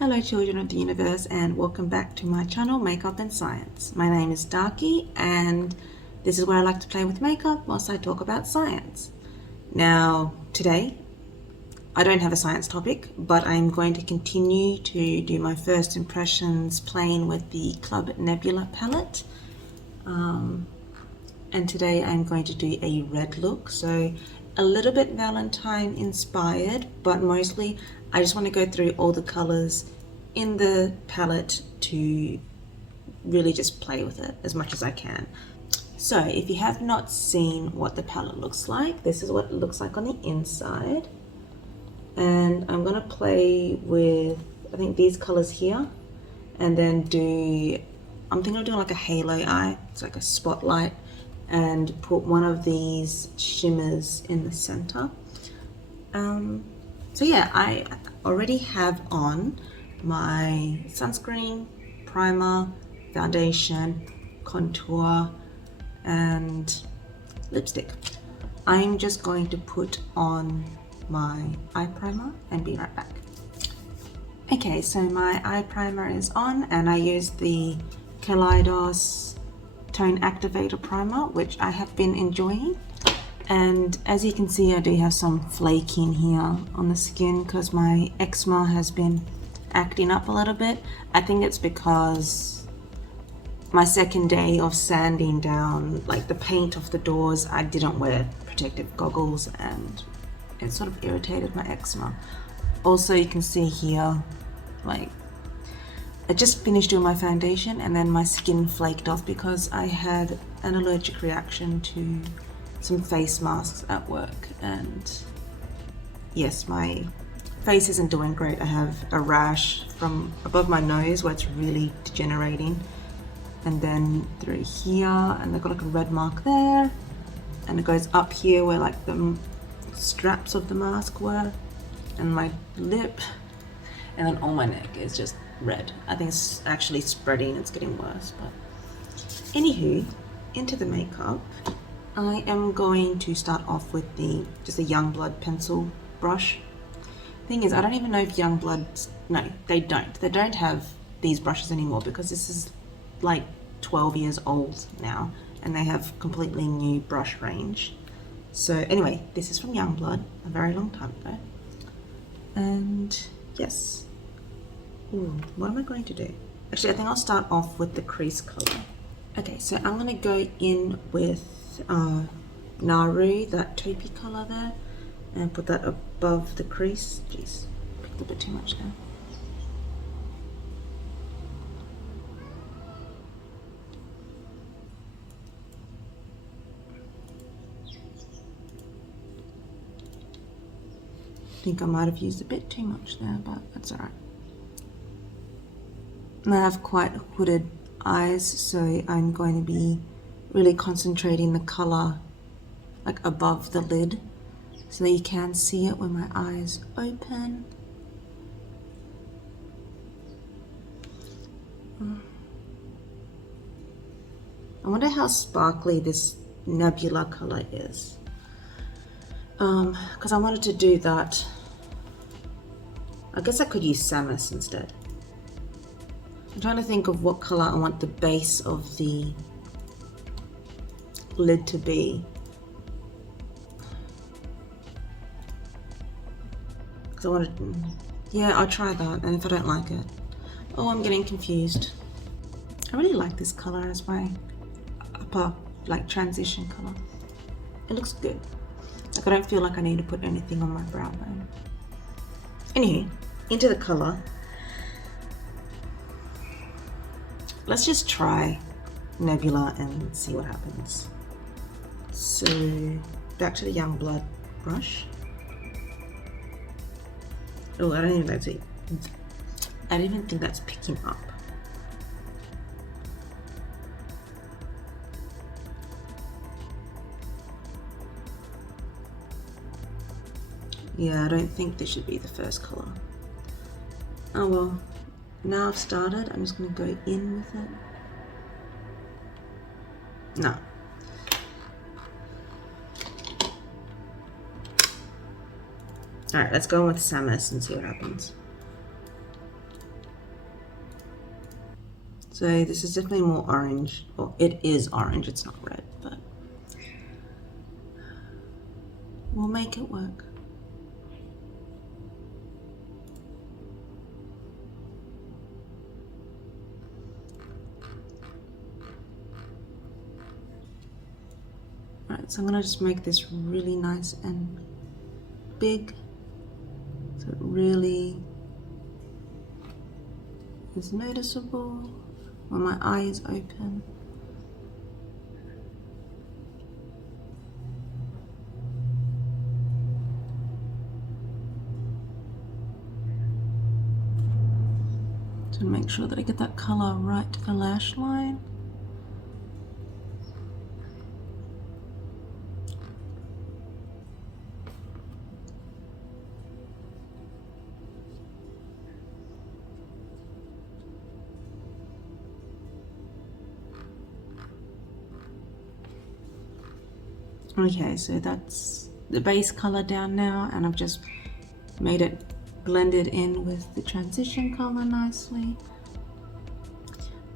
Hello children of the universe and welcome back to my channel Makeup and Science. My name is Darky and this is where I like to play with makeup whilst I talk about science. Now today I don't have a science topic, but I'm going to continue to do my first impressions playing with the Club Nebula palette. And today I'm going to do a red look, so a little bit Valentine inspired, but mostly I just want to go through all the colors in the palette to really just play with it as much as I can. So if you have not seen what the palette looks like, this is what it looks like on the inside. And I'm going to play with, I think, these colors here, and then I'm thinking of doing like a halo eye. It's like a spotlight, and put one of these shimmers in the center. So yeah, I already have on my sunscreen, primer, foundation, contour, and lipstick. I'm just going to put on my eye primer and be right back. Okay, so my eye primer is on and I use the Kaleidos Tone Activator primer, which I have been enjoying. And as you can see, I do have some flaking here on the skin because my eczema has been acting up a little bit. I think it's because my second day of sanding down like the paint off the doors, I didn't wear protective goggles and it sort of irritated my eczema. Also, you can see here, like, I just finished doing my foundation and then my skin flaked off because I had an allergic reaction to some face masks at work, and yes, my face isn't doing great. I have a rash from above my nose where it's really degenerating, and then through here, and I've got like a red mark there, and it goes up here where like the straps of the mask were, and my lip, and then all my neck is just red. I think it's actually spreading, it's getting worse. But anywho, into the makeup. I am going to start off with just a Youngblood pencil brush. Thing is, I don't even know if Youngblood, no, they don't have these brushes anymore because this is like 12 years old now and they have completely new brush range. So anyway, this is from Youngblood, a very long time ago. And yes. Ooh, what am I going to do? Actually, I think I'll start off with the crease color. Okay, so I'm gonna go in with Naaru, that taupey color there, and put that above the crease. Jeez, picked a bit too much now. I think I might have used a bit too much there, but that's alright. And I have quite hooded eyes, so I'm going to be really concentrating the color like above the lid so that you can see it when my eyes open. I wonder how sparkly this Nebula color is, because I wanted to do that. I guess I could use Samus instead. I'm trying to think of what color I want the base of the lid to be. Because I wanted, yeah, I'll try that, and if I don't like it, oh, I'm getting confused. I really like this color as my upper, like, transition color. It looks good. Like, I don't feel like I need to put anything on my brow bone. Anyway, into the color. Let's just try Nebula and see what happens. So back to the Youngblood brush. Oh, I don't even think that's picking up. Yeah, I don't think this should be the first color. Oh well, now I've started, I'm just going to go in with it. No. Alright, let's go with Samus and see what happens. So this is definitely more orange. Well, it is orange, it's not red, but we'll make it work. Right, so I'm gonna just make this really nice and big, so it really is noticeable when my eye is open. To make sure that I get that color right to the lash line. Okay, so that's the base color down now, and I've just made it blended in with the transition color nicely.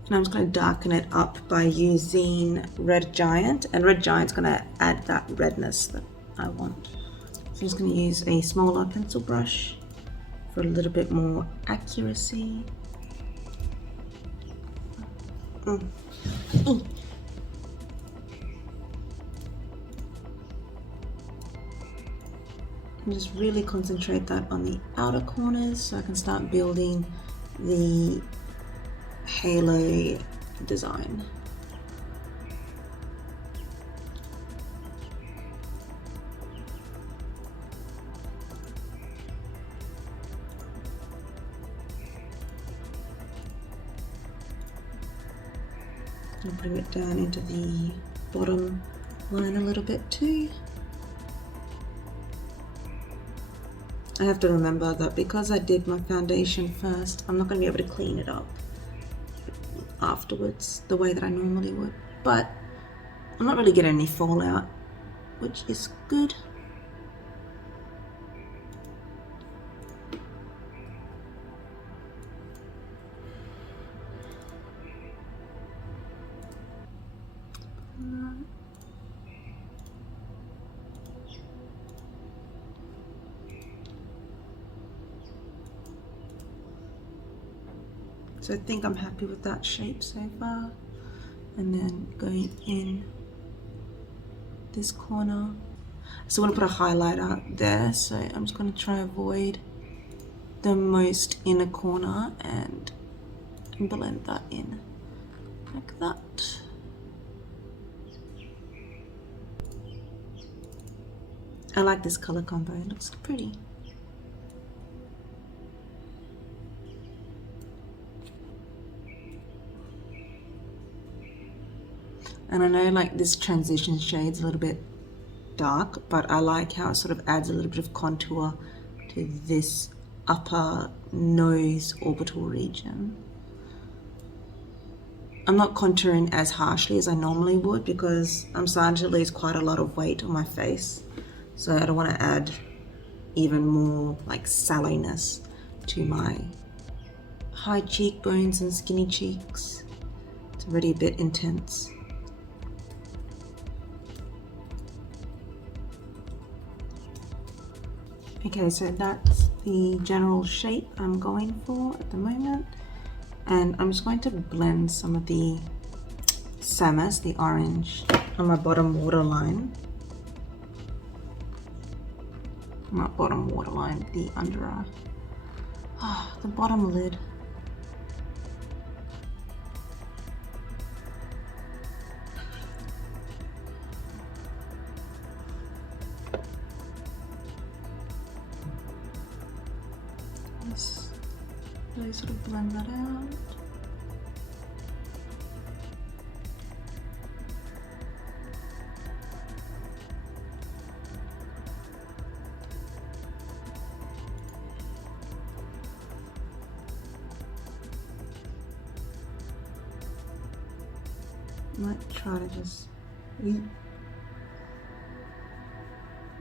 And I'm just going to darken it up by using Red Giant, and Red Giant's going to add that redness that I want. So I'm just going to use a smaller pencil brush for a little bit more accuracy. And just really concentrate that on the outer corners so I can start building the halo design. I'll bring it down into the bottom line a little bit too. I have to remember that because I did my foundation first, I'm not going to be able to clean it up afterwards the way that I normally would. But I'm not really getting any fallout, which is good. So I think I'm happy with that shape so far. And then going in this corner. So I want to put a highlighter there, so I'm just going to try avoid the most inner corner and blend that in like that. I like this color combo, it looks pretty. And I know like this transition shade's a little bit dark, but I like how it sort of adds a little bit of contour to this upper nose orbital region. I'm not contouring as harshly as I normally would because I'm starting to lose quite a lot of weight on my face. So I don't want to add even more like sallowness to my high cheekbones and skinny cheeks. It's already a bit intense. Okay, so that's the general shape I'm going for at the moment. And I'm just going to blend some of the Samus, the orange, on my bottom waterline. Not bottom waterline, the under eye. The bottom lid. Just really sort of blend that out. Might try to just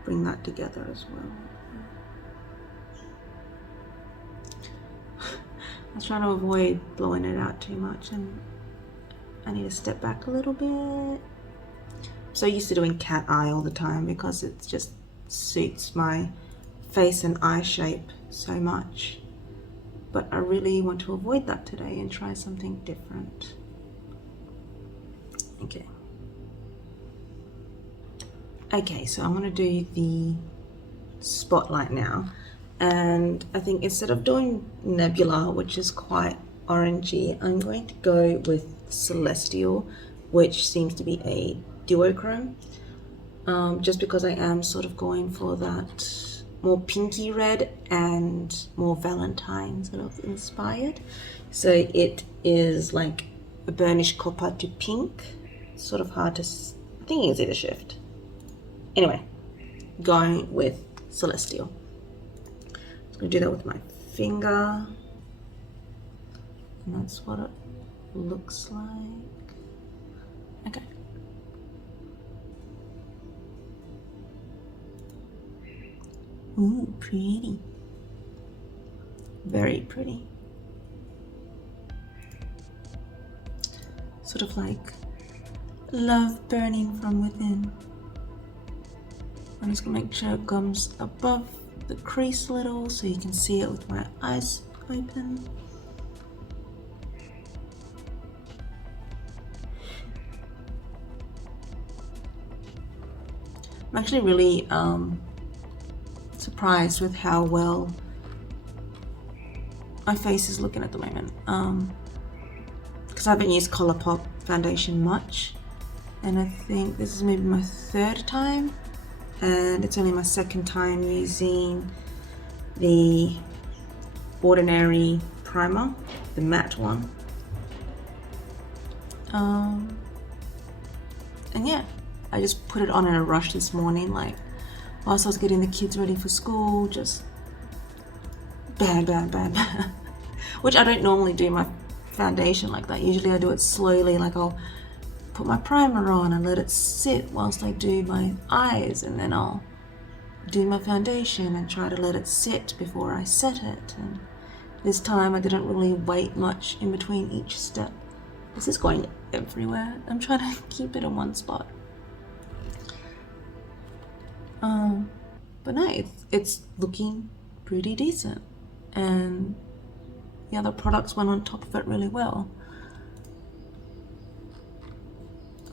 bring that together as well. I was trying to avoid blowing it out too much, and I need to step back a little bit. I'm so used to doing cat eye all the time because it just suits my face and eye shape so much. But I really want to avoid that today and try something different. Okay, so I'm gonna do the spotlight now. And I think instead of doing Nebula, which is quite orangey, I'm going to go with Celestial, which seems to be a duochrome. Just because I am sort of going for that more pinky red and more Valentine sort of inspired. So it is like a burnished copper to pink. Sort of hard to, I think you can see the shift. Anyway, going with Celestial. I'm gonna do that with my finger. And that's what it looks like. Okay. Ooh, pretty. Very pretty. Sort of like love burning from within. I'm just gonna make sure it comes above the crease a little so you can see it with my eyes open. I'm actually really surprised with how well my face is looking at the moment, because I haven't used Colourpop foundation much, and I think this is maybe my third time, and it's only my second time using the Ordinary primer, the matte one. And yeah, I just put it on in a rush this morning, like whilst I was getting the kids ready for school, just bam, bam, bam, bam. Which I don't normally do my foundation like that. Usually I do it slowly, like I'll put my primer on and let it sit whilst I do my eyes, and then I'll do my foundation and try to let it sit before I set it. And this time I didn't really wait much in between each step. This is going everywhere. I'm trying to keep it in one spot. But no, it's looking pretty decent, and the other products went on top of it really well.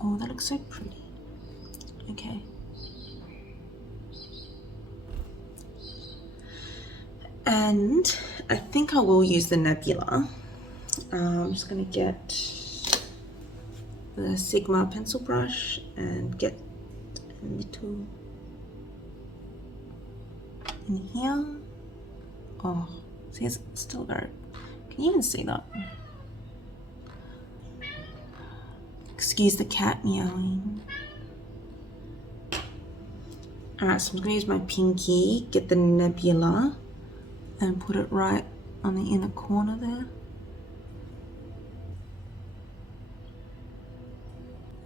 Oh, that looks so pretty. Okay. And I think I will use the Nebula. I'm just gonna get the Sigma pencil brush and get a little in here. Oh, see, it's still very, can you even see that? Excuse the cat meowing. Alright, so I'm gonna use my pinky, get the Nebula, and put it right on the inner corner there.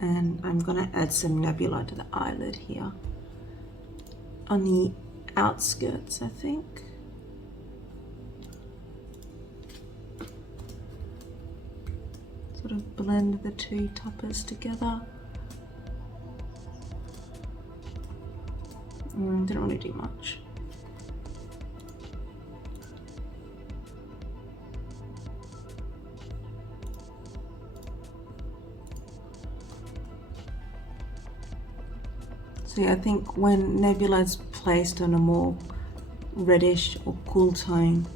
And I'm gonna add some Nebula to the eyelid here. On the outskirts, I think. Sort of blend the two toppers together. Didn't really do much. So yeah, I think when Nebula is placed on a more reddish or cool tone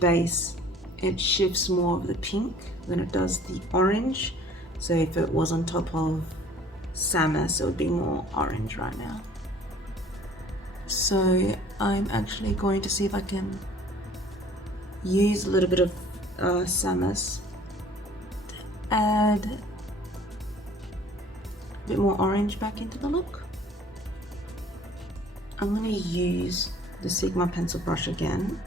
base, it shifts more of the pink than it does the orange. So if it was on top of Samus, it would be more orange right now. So I'm actually going to see if I can use a little bit of Samus to add a bit more orange back into the look. I'm going to use the Sigma pencil brush again,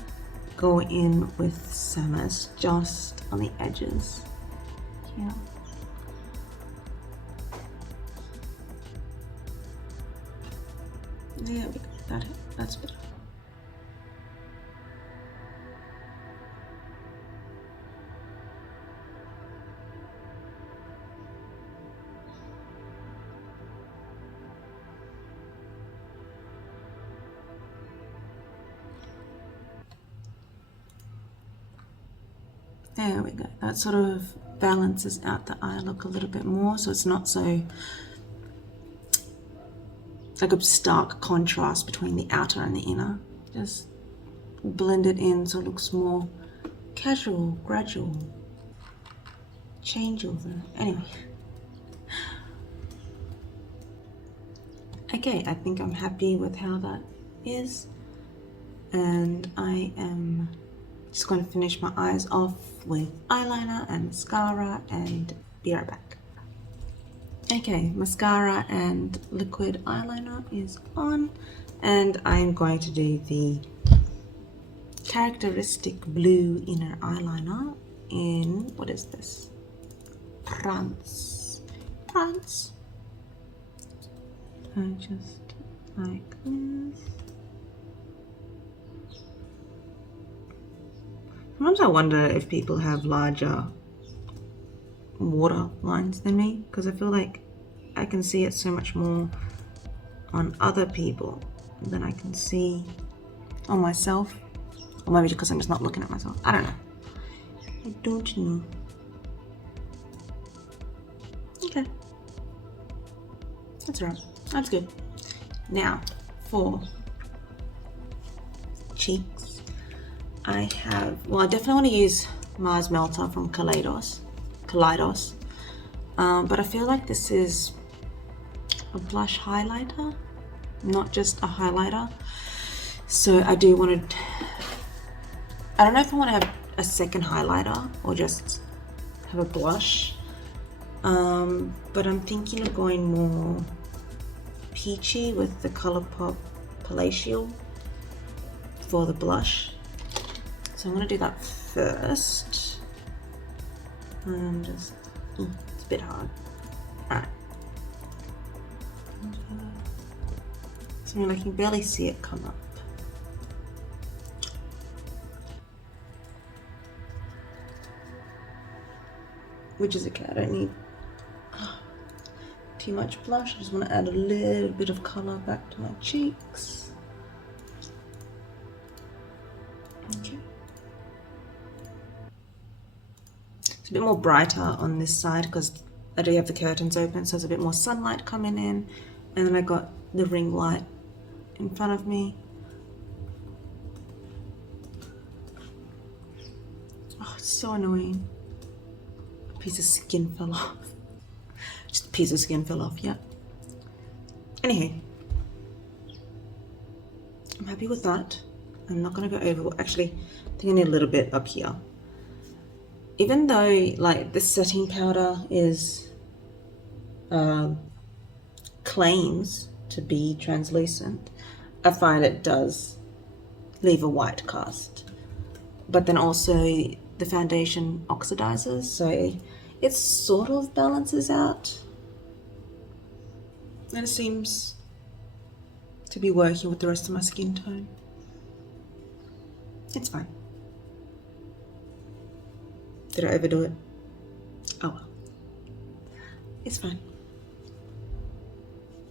go in with Samus just on the edges here. There we go, that's better. There we go. That sort of balances out the eye look a little bit more, so it's not so like a stark contrast between the outer and the inner. Just blend it in so it looks more casual, gradual, changeover. Anyway. Okay, I think I'm happy with how that is. And I am just going to finish my eyes off with eyeliner and mascara and be right back. Okay, mascara and liquid eyeliner is on, and I'm going to do the characteristic blue inner eyeliner in, what is this? Prance. Prance. So just like this. Sometimes I wonder if people have larger water lines than me, because I feel like I can see it so much more on other people than I can see on myself. Or maybe because I'm just not looking at myself. I don't know. I don't know. Okay. That's right. That's good. Now, for cheeks, I have, well, I definitely want to use Mars Melter from Kaleidos. But I feel like this is a blush highlighter, not just a highlighter. So I do want to, I don't know if I want to have a second highlighter or just have a blush. But I'm thinking of going more peachy with the Colourpop Palatial for the blush. So I'm going to do that first. Just, it's a bit hard. Alright. So I can barely see it come up. Which is okay, I don't need too much blush. I just want to add a little bit of color back to my cheeks. Okay. It's a bit more brighter on this side because I do have the curtains open, so there's a bit more sunlight coming in. And then I got the ring light in front of me. Oh, it's so annoying. A piece of skin fell off. Just a piece of skin fell off, yeah. Anyhow, I'm happy with that. I'm not gonna go over, actually, I think I need a little bit up here. Even though, like, this setting powder is, claims to be translucent, I find it does leave a white cast. But then also the foundation oxidizes, so it sort of balances out. And it seems to be working with the rest of my skin tone. It's fine. Did I overdo it? Oh well. It's fine.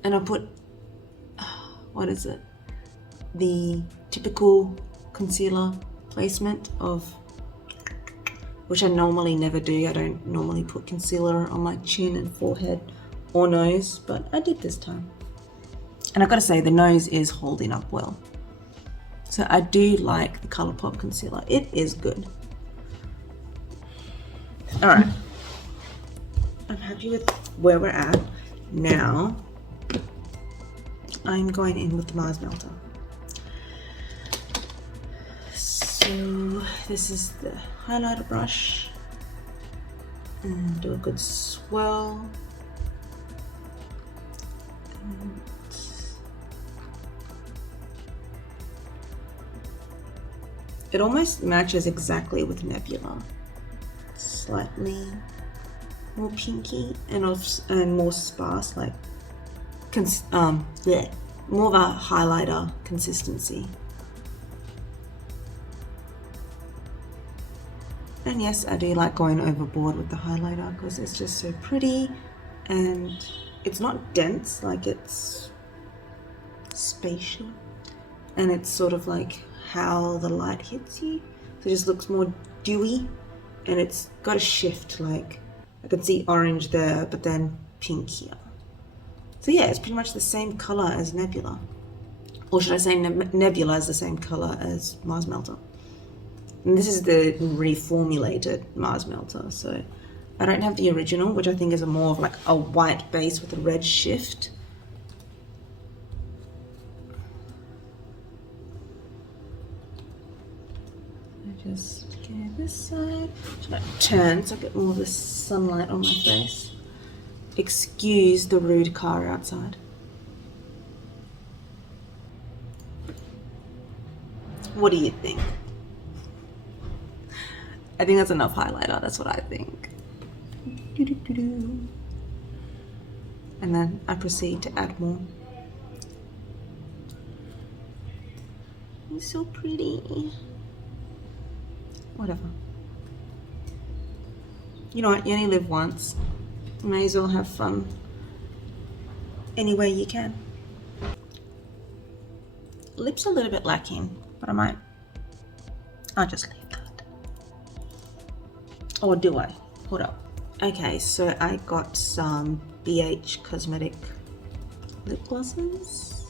And I'll put, what is it? The typical concealer placement of, which I normally never do. I don't normally put concealer on my chin and forehead or nose, but I did this time. And I've got to say, the nose is holding up well. So I do like the Colourpop concealer. It is good. All right. I'm happy with where we're at. Now, I'm going in with the Mars Melter. So this is the highlighter brush, and do a good swirl. And it almost matches exactly with Nebula. Slightly more pinky and more sparse, like more of a highlighter consistency. And yes, I do like going overboard with the highlighter because it's just so pretty and it's not dense, like it's spatial, and it's sort of like how the light hits you. So it just looks more dewy and it's got a shift, like I can see orange there, but then pink here. So yeah, it's pretty much the same color as Nebula. Or should I say Nebula is the same color as Mars Melter. And this is the reformulated Mars Melter, so I don't have the original, which I think is more of like a white base with a red shift. I just get this side. Should I turn so I get more of the sunlight on my face? Excuse the rude car outside. What do you think? I think that's enough highlighter, that's what I think. And then I proceed to add more. It's so pretty. Whatever. You know what, you only live once. You may as well have fun any way you can. Lips are a little bit lacking, but I'll just leave that. Or do I? Hold up. Okay, so I got some BH Cosmetic lip glosses.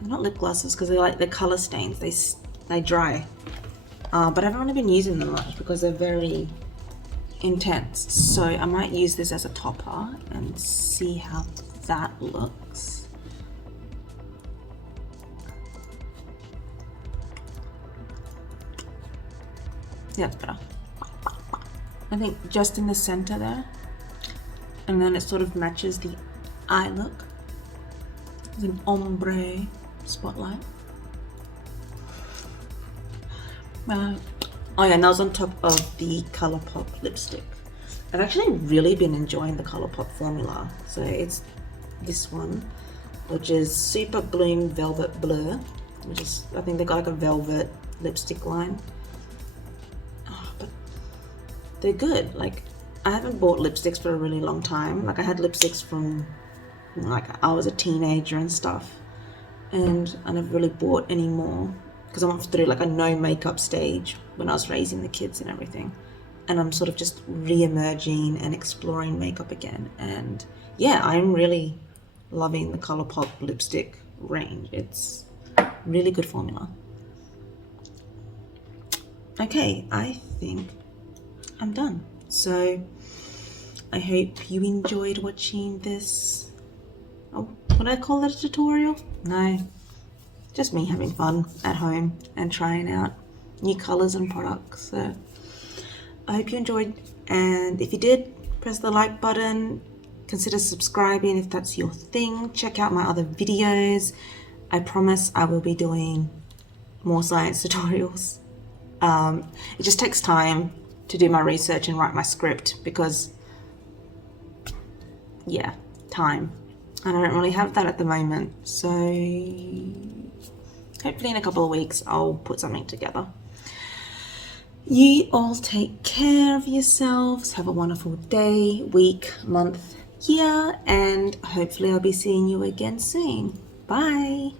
Not lip glosses because they're like the color stains. They dry. But I haven't really been using them much because they're very intense. So I might use this as a topper and see how that looks. Yeah, it's better. I think just in the center there, and then it sort of matches the eye look. It's an ombre spotlight. Oh yeah, and that was on top of the Colourpop lipstick. I've actually really been enjoying the Colourpop formula. So it's this one, which is Super Bloom Velvet Blur, which is, I think they got like a velvet lipstick line. But they're good. Like, I haven't bought lipsticks for a really long time. Like, I had lipsticks from like I was a teenager and stuff, and I never really bought any more because I went through like a no makeup stage when I was raising the kids and everything, and I'm sort of just re-emerging and exploring makeup again. And yeah, I'm really loving the Colourpop lipstick range. It's really good formula. Okay, I think I'm done. So I hope you enjoyed watching this. Oh, would I call it a tutorial? No, just me having fun at home and trying out new colors and products. So I hope you enjoyed, and if you did, press the like button, consider subscribing if that's your thing. Check out my other videos. I promise I will be doing more science tutorials. It just takes time to do my research and write my script because, yeah, time. And I don't really have that at the moment. So hopefully in a couple of weeks I'll put something together. You all take care of yourselves. Have a wonderful day, week, month, year, and hopefully I'll be seeing you again soon. Bye.